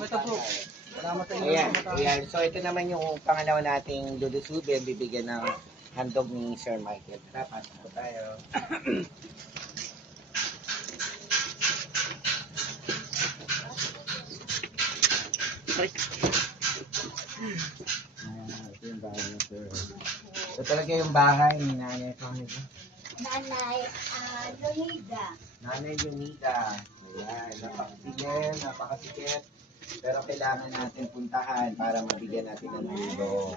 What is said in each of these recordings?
kita po. Salamat sa inyo. Ayan, ayan. So ito naman yung pangalawa nating lulusutin, bibigyan ng handog ni Sir Michael. Tara, pasok po tayo. Ito yung bahay ni Sir. Ito talaga yung bahay ni Nanay Panginoon. Nanay Lunida. Nanay Lunida. Ayan, napakasikip. Pero kailangan natin puntahan para mabigyan natin ng tulong.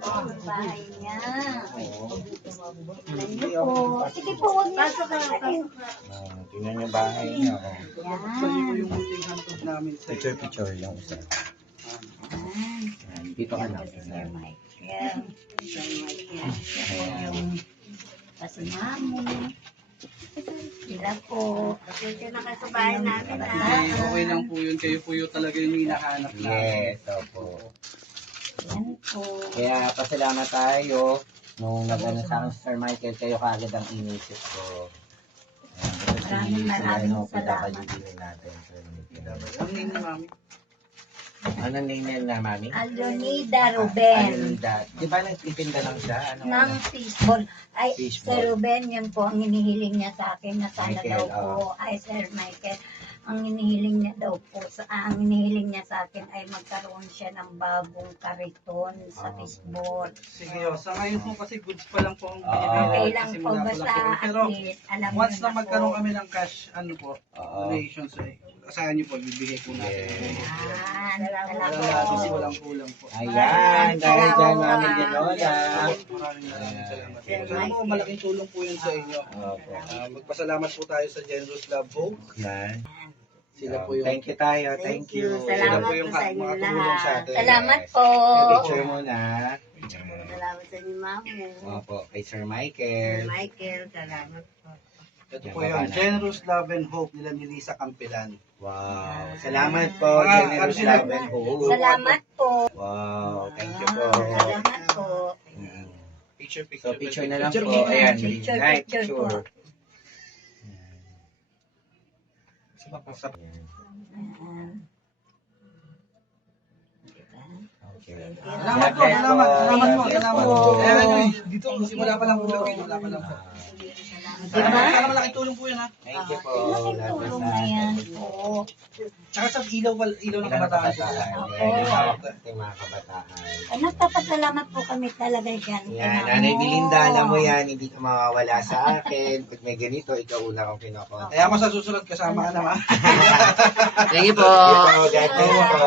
Ang bahay niya. Oo. Alam niyo po. Sige po, huwag niyo sasakin. Tingnan yung bahay niyo. Sa iyo po Yan. yung munting handog namin sa iyo. Picture lang isa. Yan. Dito ka lang. Sir Michael. Sir Michael. Siya po yung kasinamo. Sila po. Kasi nakasabahay namin Okay lang po yun. Kayo po yun talaga yung hinahanap namin. Yes, opo. Yan po. Kaya pasalamat tayo nung nag-ano sa akin si Sir Michael, kayo kaagad ang inisip ko. Maraming salamat. natin. Sir Michael. Ang name ni Mami? Anong name niya na, Mami? Alonida Ruben. Alonida. Di ba nagtitinda lang siya? Ano? Ng fishball. Ay, Fishball. Sir Ruben, yun po ang hinihiling niya sa akin na sana Michael, daw po. Ay, Sir Michael, ang hinihiling niya daw po, ang hinihiling niya sa akin ay magkaroon siya ng bagong kariton sa fishball. Sige, sa ngayon po kasi goods pa lang po ang Oo. binibigay. Okay lang Kasi po, wala pa basta lang po. at Pero least, alam once niyo na magkaroon po. kami ng cash, ano po, Oo. donations, asahan niyo po, bibigay po natin. Yes. Yan, Wala salamat kasi po. walang kulang po. Ayan, dahil dyan, Mami Ginola. Maraming salamat. Alam mo, malaking tulong po yun sa inyo. Opo. Magpasalamat po tayo sa Generous Love Hope. Yan. Sila po yung Thank you tayo. Thank you. Salamat po yung po sa inyo makatulong sa lahat. atin. Salamat po. Picture muna. Salamat sa inyo, Mamo. Opo, kay Sir Sir Michael. Michael, salamat po. Ito po yung Generous Love and Hope nila ni Lisa Campilan. Wow. Salamat po, Ah, Generous sila- Love and Hope. Salamat po. Wow, thank you po. Salamat po. Mm. Picture, So, picture na lang Picture, po. Ayan, picture, night picture po. picture. Okay. Salamat po, salamat, salamat po, salamat po. Ayan, dito, simula pa lang po, wala pa lang po. Sana malaking tulong po yun ha. Thank you po. Malaking tulong na yan po. Tsaka sa ilaw ng kabataan po. Ating mga kabataan. Nagpapasalamat po kami talaga dyan. Yan, Nanay Belinda, alam mo yan, hindi ka mawawala sa akin. Pag may ganito, ikaw una kong kinukontak. Kaya ako sa susunod kasama ka naman. Thank you po. God bless po.